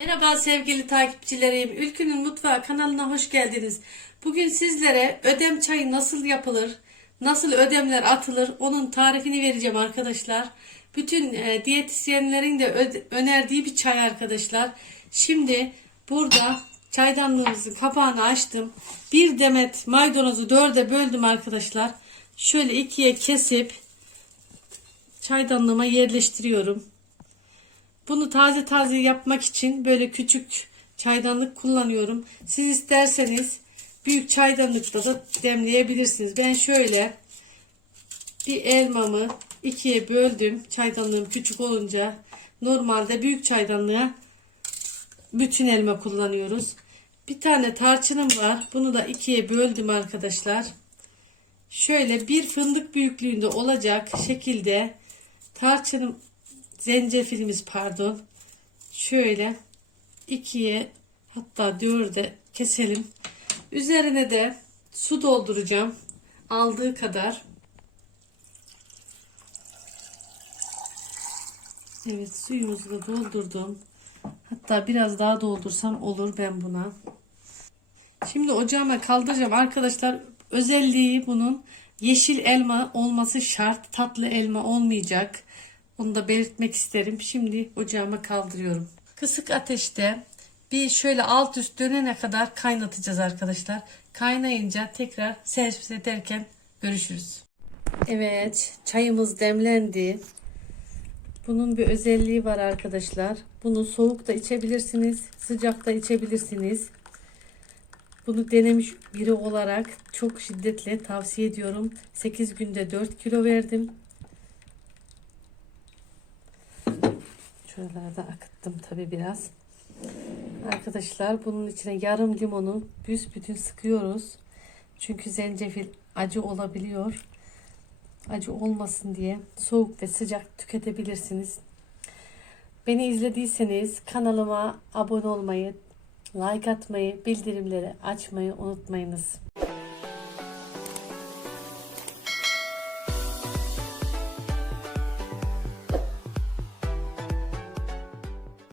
Merhaba sevgili takipçilerim. Ülkünün Mutfağı kanalına hoş geldiniz. Bugün sizlere ödem çayı nasıl yapılır, nasıl ödemler atılır onun tarifini vereceğim arkadaşlar. Bütün e, diyetisyenlerin de önerdiği bir çay arkadaşlar. Şimdi burada çaydanlığımızın kapağını açtım. Bir demet maydanozu dörde böldüm arkadaşlar. Şöyle ikiye kesip çaydanlığıma yerleştiriyorum. Bunu taze taze yapmak için böyle küçük çaydanlık kullanıyorum. Siz isterseniz büyük çaydanlıkta da demleyebilirsiniz. Ben şöyle bir elmamı ikiye böldüm. Çaydanlığım küçük olunca normalde büyük çaydanlığa bütün elma kullanıyoruz. Bir tane tarçınım var. Bunu da ikiye böldüm arkadaşlar. Şöyle bir fındık büyüklüğünde olacak şekilde tarçınım zencefilimiz pardon şöyle ikiye hatta dörde keselim. Üzerine de su dolduracağım. Aldığı kadar. Evet suyumuzu da doldurdum. Hatta biraz daha doldursam olur ben buna. Şimdi ocağıma kaldıracağım arkadaşlar. Özelliği bunun yeşil elma olması şart. Tatlı elma olmayacak. Onu da belirtmek isterim. Şimdi ocağıma kaldırıyorum. Kısık ateşte bir şöyle alt üst dönene kadar kaynatacağız arkadaşlar. Kaynayınca tekrar servis ederken görüşürüz. Evet çayımız demlendi. Bunun bir özelliği var arkadaşlar. Bunu soğuk da içebilirsiniz, sıcak da içebilirsiniz. Bunu denemiş biri olarak çok şiddetle tavsiye ediyorum. 8 günde 4 kilo verdim. Şuralarda akıttım tabi biraz. Arkadaşlar bunun içine yarım limonu büsbütün sıkıyoruz. Çünkü zencefil acı olabiliyor. Acı olmasın diye soğuk ve sıcak tüketebilirsiniz. Beni izlediyseniz kanalıma abone olmayı, like atmayı, bildirimleri açmayı unutmayınız.